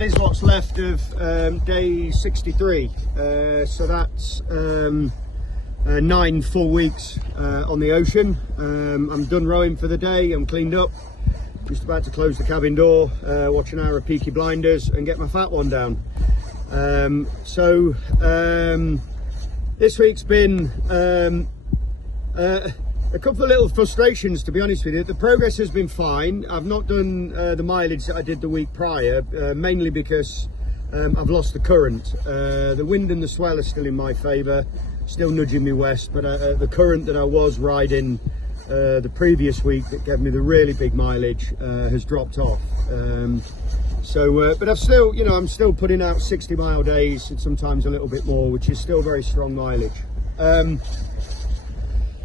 that is what's left of day 63. So that's 9 full weeks on the ocean. I'm done rowing for the day. I'm cleaned up. Just about to close the cabin door, watch an hour of Peaky Blinders and get my fat one down. This week's been a couple of little frustrations, to be honest with you. The progress has been fine. I've not done the mileage that I did the week prior, mainly because I've lost the current. The wind and the swell are still in my favour, still nudging me west, but the current that I was riding the previous week that gave me the really big mileage has dropped off. But I've still, I'm still putting out 60-mile days and sometimes a little bit more, which is still very strong mileage.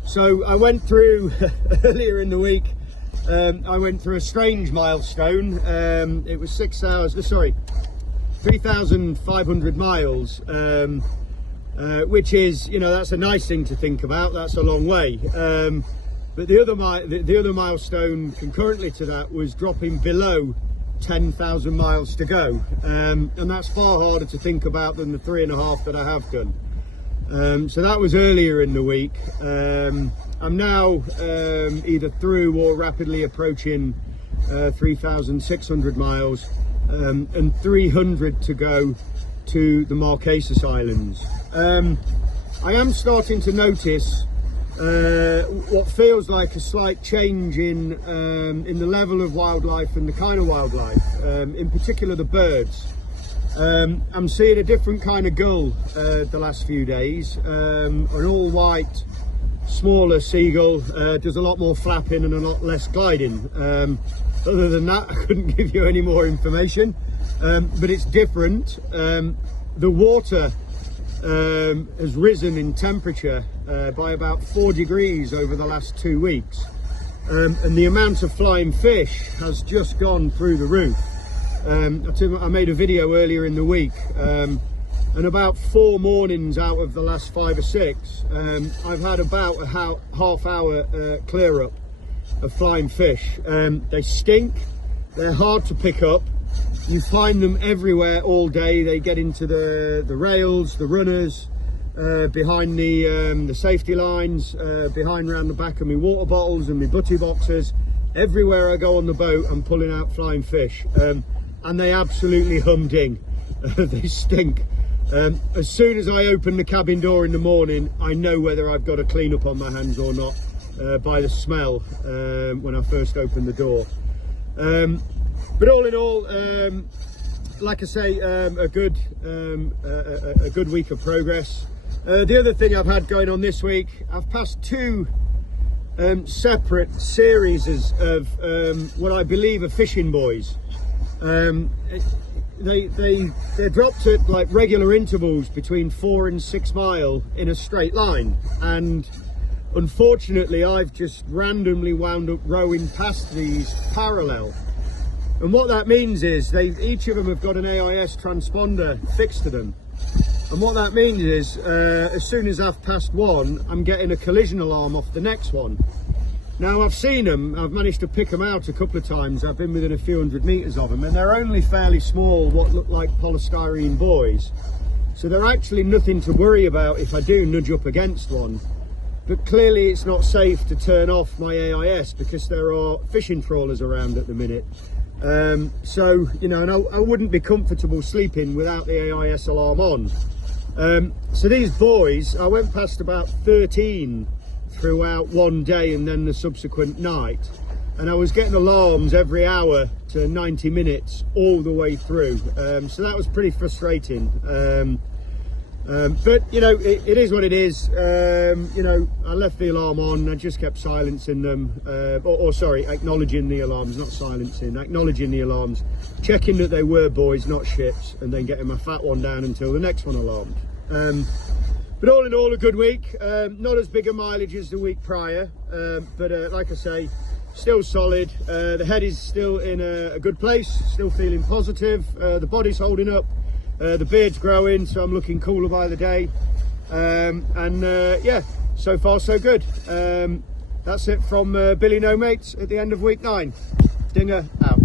So I went through earlier in the week. I went through a strange milestone. It was 3,500 miles, which is, that's a nice thing to think about. That's a long way. But the other milestone concurrently to that was dropping below 10,000 miles to go, and that's far harder to think about than the 3.5 that I have done. So that was earlier in the week. I'm now either through or rapidly approaching 3,600 miles, and 300 to go to the Marquesas Islands. I am starting to notice what feels like a slight change in the level of wildlife and the kind of wildlife, in particular the birds. I'm seeing a different kind of gull the last few days. An all white, smaller seagull, does a lot more flapping and a lot less gliding. Other than that, I couldn't give you any more information, but it's different. The water has risen in temperature by about 4 degrees over the last 2 weeks, and the amount of flying fish has just gone through the roof. I made a video earlier in the week, and about 4 mornings out of the last 5 or 6, I've had about a half hour clear up of flying fish. They stink, they're hard to pick up. You find them everywhere all day. They get into the rails, the runners, behind the safety lines, behind round the back of my water bottles and my butty boxes. Everywhere I go on the boat, I'm pulling out flying fish, and they absolutely humding. They stink. As soon as I open the cabin door in the morning, I know whether I've got a clean up on my hands or not by the smell when I first open the door. But all in all, like I say, a good week of progress. The other thing I've had going on this week, I've passed 2 separate series of what I believe are fishing buoys. They're dropped at like regular intervals between 4 and 6 mile in a straight line, and unfortunately I've just randomly wound up rowing past these parallel. And what that means is each of them have got an AIS transponder fixed to them. And what that means is as soon as I've passed one, I'm getting a collision alarm off the next one. Now I've seen them, I've managed to pick them out a couple of times. I've been within a few hundred meters of them, and they're only fairly small, what look like polystyrene buoys. So they're actually nothing to worry about if I do nudge up against one. But clearly it's not safe to turn off my AIS because there are fishing trawlers around at the minute. And I wouldn't be comfortable sleeping without the AIS alarm on. So these buoys, I went past about 13 throughout one day and then the subsequent night, and I was getting alarms every hour to 90 minutes all the way through. So that was pretty frustrating. But it is what it is. I left the alarm on. I just kept silencing them, acknowledging the alarms, not silencing, acknowledging the alarms, checking that they were buoys, not ships, and then getting my fat one down until the next one alarmed. But all in all, a good week. Not as big a mileage as the week prior, but like I say, still solid. The head is still in a good place, still feeling positive. The body's holding up. The beard's growing, so I'm looking cooler by the day. Yeah, so far so good. That's it from Billy No Mates at the end of week 9. Dinger out.